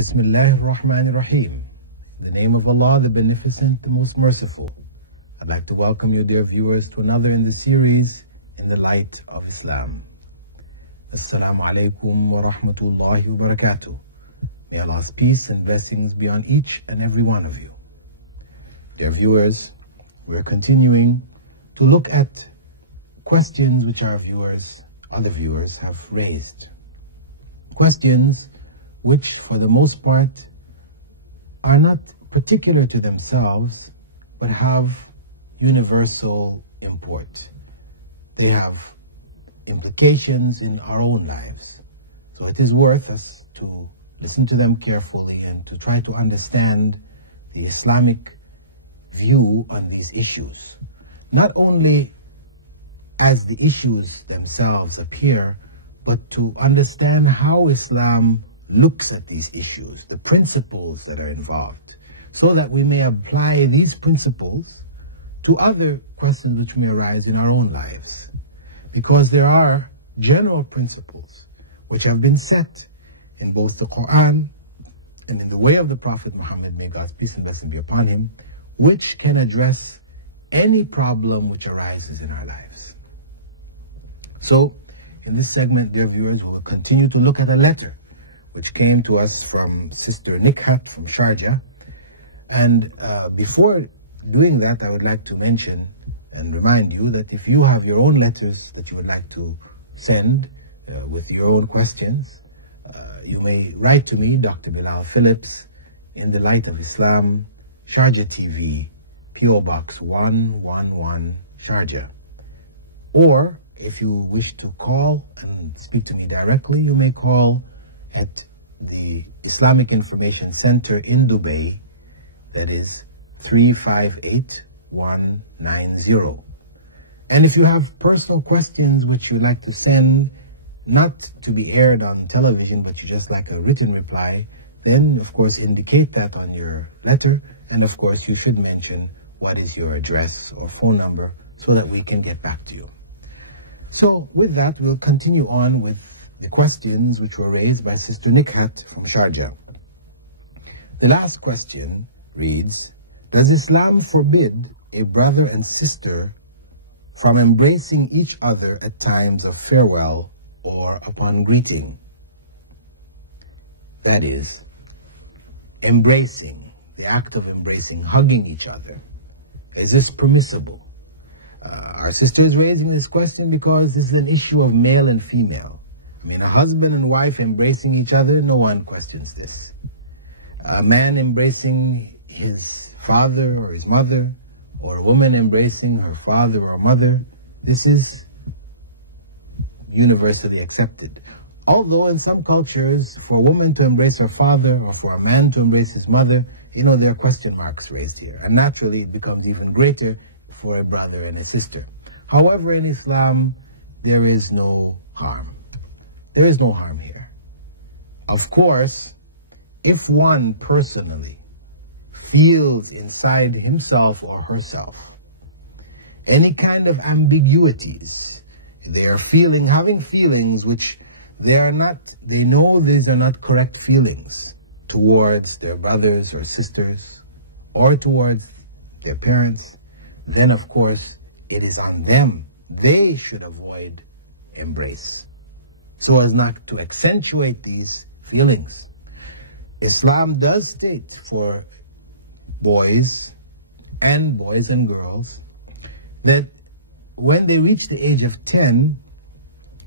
Bismillah ar-Rahman ar-Rahim. In the name of Allah, the Beneficent, the Most Merciful. I'd like to welcome you, dear viewers, to another in the series, In the Light of Islam. Assalamu alaikum wa rahmatullahi wa barakatuh. May Allah's peace and blessings be on each and every one of you. Dear viewers, we're continuing to look at questions which our other viewers have raised. Questions which, for the most part, are not particular to themselves, but have universal import. They have implications in our own lives. So it is worth us to listen to them carefully and to try to understand the Islamic view on these issues. Not only as the issues themselves appear, but to understand how Islam looks at these issues, the principles that are involved, so that we may apply these principles to other questions which may arise in our own lives. Because there are general principles which have been set in both the Quran and in the way of the Prophet Muhammad, may God's peace and blessing be upon him, which can address any problem which arises in our lives. So, in this segment, dear viewers, we will continue to look at a letter which came to us from Sister Nikhat from Sharjah. And before doing that, I would like to mention and remind you that if you have your own letters that you would like to send with your own questions, you may write to me, Dr. Bilal Phillips, In the Light of Islam, Sharjah TV, P.O. Box 111, Sharjah. Or, if you wish to call and speak to me directly, you may call at the Islamic Information Center in Dubai, that is 358190. And if you have personal questions which you'd like to send, not to be aired on television, but you just like a written reply, then of course indicate that on your letter, and of course you should mention what is your address or phone number so that we can get back to you. So with that, we'll continue on with the questions which were raised by Sister Nikhat from Sharjah. The last question reads, does Islam forbid a brother and sister from embracing each other at times of farewell or upon greeting? That is, embracing, the act of embracing, hugging each other. Is this permissible? Our sister is raising this question because this is an issue of male and female. I mean, a husband and wife embracing each other, no one questions this. A man embracing his father or his mother, or a woman embracing her father or mother, this is universally accepted. Although in some cultures, for a woman to embrace her father or for a man to embrace his mother, there are question marks raised here. And naturally, it becomes even greater for a brother and a sister. However, in Islam, there is no harm. There is no harm here. Of course, if one personally feels inside himself or herself any kind of ambiguities, they are having feelings which they know these are not correct feelings towards their brothers or sisters or towards their parents, then of course it is on them. They should avoid embrace, so as not to accentuate these feelings. Islam does state for boys and girls that when they reach the age of 10,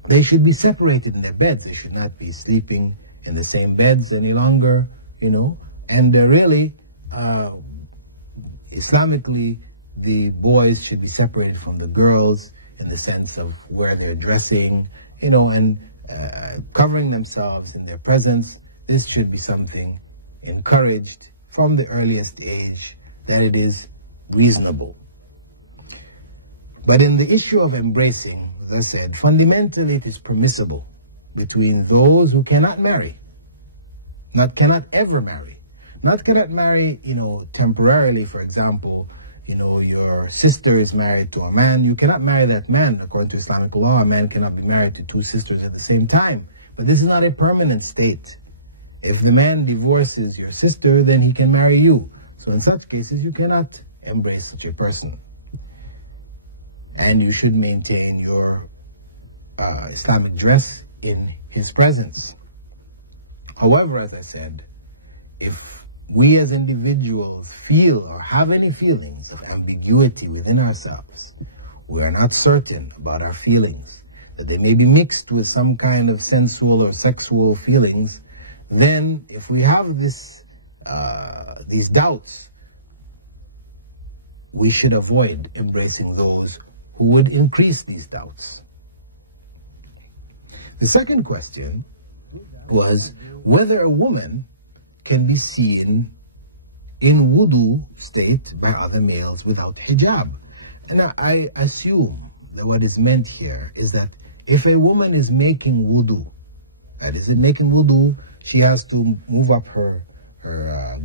they should be separated in their beds. They should not be sleeping in the same beds any longer, and really, Islamically, the boys should be separated from the girls in the sense of where they're dressing, and covering themselves in their presence. This should be something encouraged from the earliest age, that it is reasonable. But in the issue of embracing, as I said, fundamentally it is permissible between those who cannot marry, cannot ever marry, cannot marry, temporarily. For example, your sister is married to a man, you cannot marry that man. According to Islamic law, a man cannot be married to two sisters at the same time. But this is not a permanent state. If the man divorces your sister, then he can marry you. So in such cases, you cannot embrace such a person. And you should maintain your Islamic dress in his presence. However, as I said, if we as individuals feel or have any feelings of ambiguity within ourselves, we are not certain about our feelings, that they may be mixed with some kind of sensual or sexual feelings, then if we have these doubts, we should avoid embracing those who would increase these doubts. The second question was whether a woman can be seen in wudu state by other males without hijab. And I assume that what is meant here is that if a woman is making wudu, that is, in making wudu, she has to move up her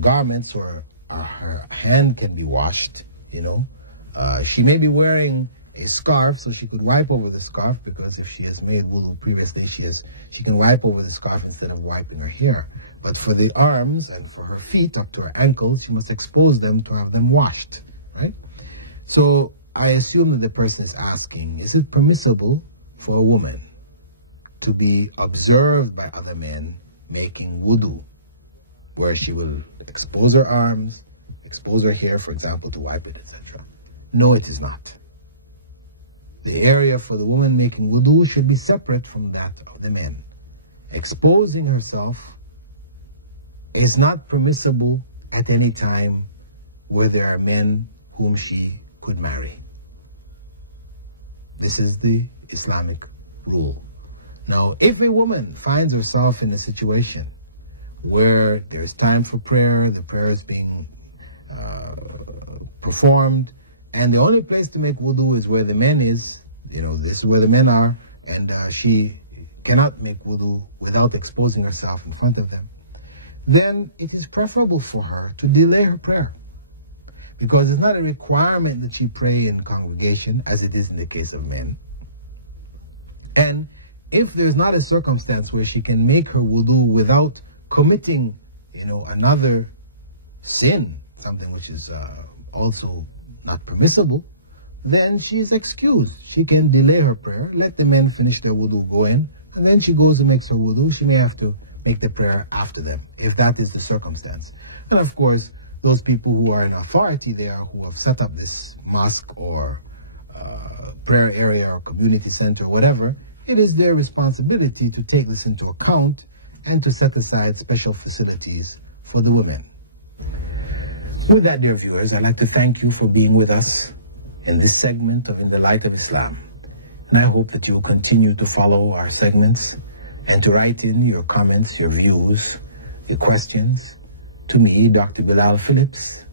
garments, or her hand can be washed, you know. She may be wearing a scarf, so she could wipe over the scarf, because if she has made wudu previously, she can wipe over the scarf instead of wiping her hair. But for the arms and for her feet up to her ankles, she must expose them to have them washed, right? So I assume that the person is asking, is it permissible for a woman to be observed by other men making wudu, where she will expose her arms, expose her hair, for example, to wipe it, etc.? No, it is not. The area for the woman making wudu should be separate from that of the men. Exposing herself is not permissible at any time where there are men whom she could marry. This is the Islamic rule. Now, if a woman finds herself in a situation where there's time for prayer, the prayer is being performed, and the only place to make wudu is where the men is, you know, this is where the men are, and she cannot make wudu without exposing herself in front of them, then it is preferable for her to delay her prayer. Because it's not a requirement that she pray in congregation, as it is in the case of men. And if there's not a circumstance where she can make her wudu without committing, you know, another sin, something which is also not permissible, then she's excused. She can delay her prayer, let the men finish their wudu, go in, and then she goes and makes her wudu. She may have to make the prayer after them, if that is the circumstance. And of course, those people who are in authority there, who have set up this mosque or prayer area or community center, whatever, it is their responsibility to take this into account and to set aside special facilities for the women. With that, dear viewers, I'd like to thank you for being with us in this segment of In the Light of Islam. And I hope that you will continue to follow our segments and to write in your comments, your views, your questions to me, Dr. Bilal Phillips,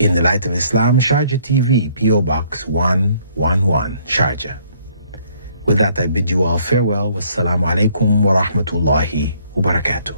In the Light of Islam, Sharjah TV, P.O. Box 111, Sharjah. With that, I bid you all farewell. Wassalamu alaikum wa rahmatullahi wa barakatuh.